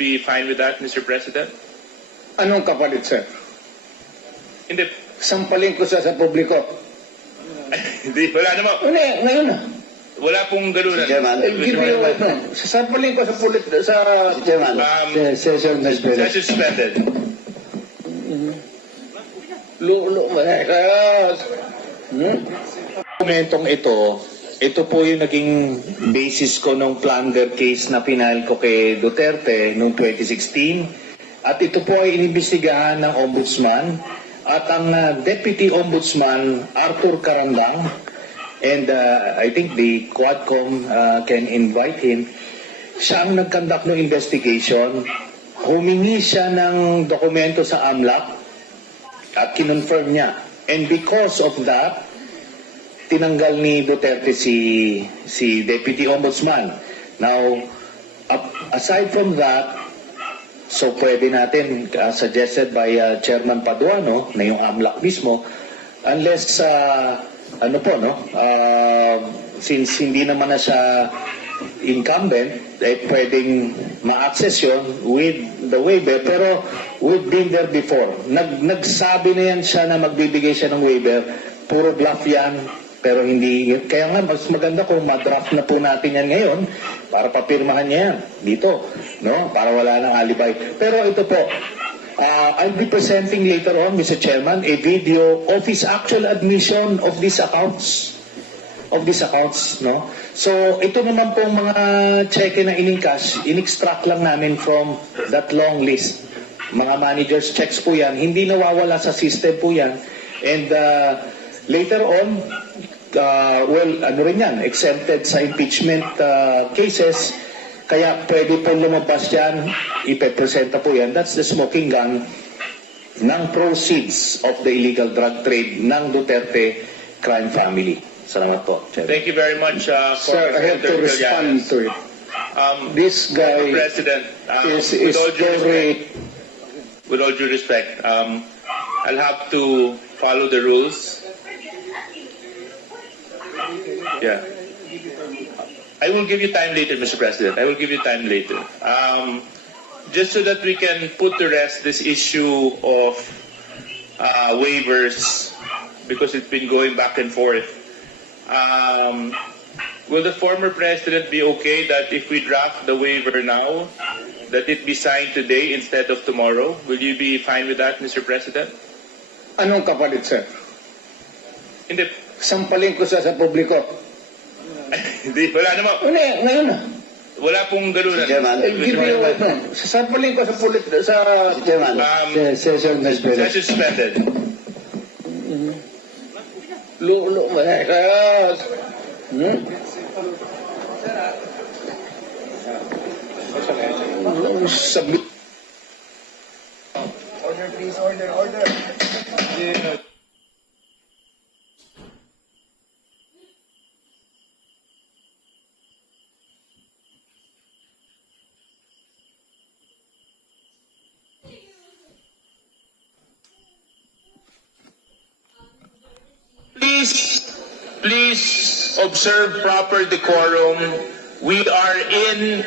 be fine with that, Mr. President? Anong kapalit, sir? Hindi. Sampalin ko sa publiko. Hindi, wala naman. Hindi, ngayon na. Wala pong ganunan. Chairman. Sampalin ko sa Chairman. session suspended. Session suspended. Dokumentong ito po yung naging basis ko nung plunder case na pinal ko kay Duterte noong 2016. At ito po ay inimbestigahan ng Ombudsman at ang Deputy Ombudsman Arthur Carandang, and I think the Quadcom can invite him. Siya ang nag-conduct ng investigation. Humingi siya ng dokumento sa AMLAC at kinonfirm niya. And because of that, tinanggal ni Duterte si Deputy Ombudsman. Now, aside from that, so pwede natin, suggested by Chairman Paduano, na yung AMLAC mismo, unless, since hindi naman na siya incumbent, pwedeng ma-access yun with the waiver, pero we've been there before. Nagsabi na yan siya na magbibigay siya ng waiver, puro bluff yan, pero hindi, kaya nga mas maganda kung madraft na po natin yan ngayon para papirmahan niya yan dito, no? Para wala nang alibay. Pero ito po, I'll be presenting later on, Mr. Chairman, a video of his actual admission of these accounts. No? So, ito naman pong mga cheque na in-encash, in-extract lang namin from that long list. Mga manager's checks po yan, hindi nawawala sa system po yan. And later on, exempted sa impeachment cases, kaya pwede po lumabas yan, ipepresenta po yan. That's the smoking gun ng proceeds of the illegal drug trade ng Duterte crime family. Salamat po, Chairman. Thank you very much, Sir, I have to respond to it. This guy President, is very... with all due respect, I'll have to follow the rules. Yeah. I will give you time later, Mr. President. I will give you time later. Just so that we can put to rest this issue of waivers, because it's been going back and forth. Will the former president be okay that if we draft the waiver now, that it be signed today instead of tomorrow? Will you be fine with that, Mr. President? Anong kapalit, sir? Hindi. Sampalin ko sa publiko. Hindi, wala naman. Hindi, ngayon na. Wala pong ganunan. Chairman. Sampalin ko sa Chairman. session suspended. Session suspended. Submit. Order, please. Order. Please observe proper decorum. We are in